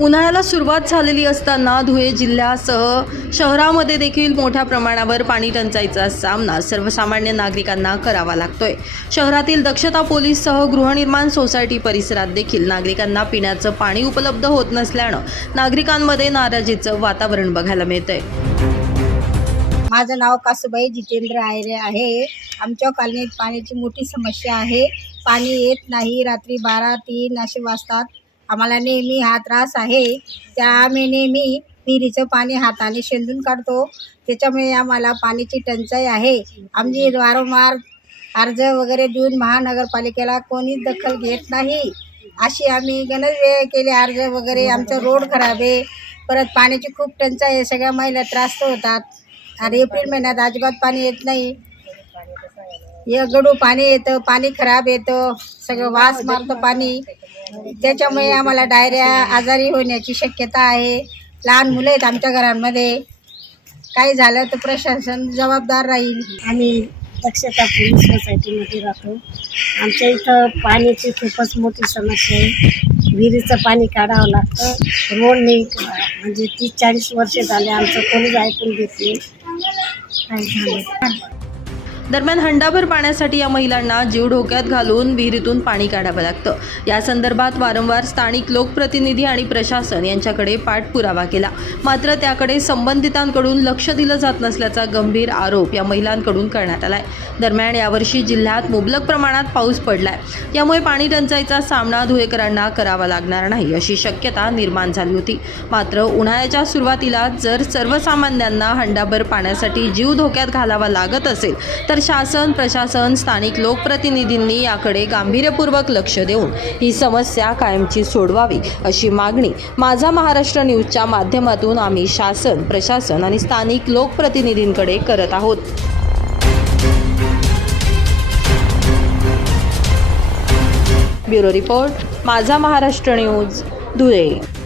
उन्हाळ्याला सुरुवात झालेली असताना धुळे जिल्ह्यासह शहरामध्ये देखील मोठ्या प्रमाणावर पाणी टंचाईचा सामना सर्वसामान्य नागरिकांना करावा लागतोय. शहरातील दक्षता पोलीससह गृहनिर्माण सोसायटी परिसरात देखील नागरिकांना पिण्याचं पाणी उपलब्ध होत नसल्यानं नागरिकांमध्ये नाराजीचं वातावरण बघायला मिळतंय. माझं नाव कासूबाई जितेंद्र आयरे आहे. आमच्या कॉलनीत पाण्याची मोठी समस्या आहे. पाणी येत नाही. रात्री बारा तीन असे वाजतात. आम्हाला नेहमी हा त्रास आहे. त्या आम्ही नेहमी विहिरीचं पाणी हाताने शेंदून काढतो. त्याच्यामुळे आम्हाला पाण्याची टंचाई आहे. आमची वारंवार अर्ज वगैरे देऊन महानगरपालिकेला कोणीच दखल घेत नाही. अशी आम्ही गणज वेळ केले अर्ज वगैरे. आमचं रोड खराब आहे. परत पाण्याची खूप टंचाई आहे. सगळ्या महिला त्रास्त होतात. आणि एप्रिल महिन्यात अजिबात पाणी येत नाही. या गडू पाणी येतं. पाणी खराब येतं. सगळं वास मारतं पाणी. त्याच्यामुळे आम्हाला डायऱ्या आजारी होण्याची शक्यता आहे. लहान मुलं आहेत आमच्या घरांमध्ये. काही झालं तर प्रशासन जबाबदार राहील. आम्ही दक्षता पोलीस सोसायटीमध्ये राहतो. आमच्या इथं पाण्याची खूपच मोठी समस्या आहे. विहिरीचं पाणी काढावं लागतं. रोड नाही म्हणजे तीस चाळीस वर्ष झाले आमचं कोणीच ऐकून घेत नाही काय झालं? दरम्यान हंडाभर पाण्यासाठी या महिलांना जीव धोक्यात घालून विहिरीतून पाणी काढावं लागतं. या संदर्भात वारंवार स्थानिक लोकप्रतिनिधी आणि प्रशासन यांच्याकडे पाठपुरावा केला. मात्र त्याकडे संबंधितांकडून लक्ष दिलं जात नसल्याचा गंभीर आरोप या महिलांकडून करण्यात आलाय. दरम्यान यावर्षी जिल्ह्यात मुबलक प्रमाणात पाऊस पडलाय. यामुळे पाणी टंचाईचा सामना धुळेकरांना करावा लागणार नाही अशी शक्यता निर्माण झाली होती. मात्र उन्हाळ्याच्या सुरुवातीला जर सर्वसामान्यांना हंडाभर पाण्यासाठी जीव धोक्यात घालावा लागत असेल तर तर शासन प्रशासन स्थानिक लोकप्रतिनिधींनी याकडे गांभीर्यपूर्वक लक्ष देऊन ही समस्या कायमची सोडवावी अशी मागणी माझा महाराष्ट्र न्यूजच्या माध्यमातून आम्ही शासन प्रशासन आणि स्थानिक लोकप्रतिनिधींकडे करत आहोत. ब्युरो रिपोर्ट माझा महाराष्ट्र न्यूज धुळे.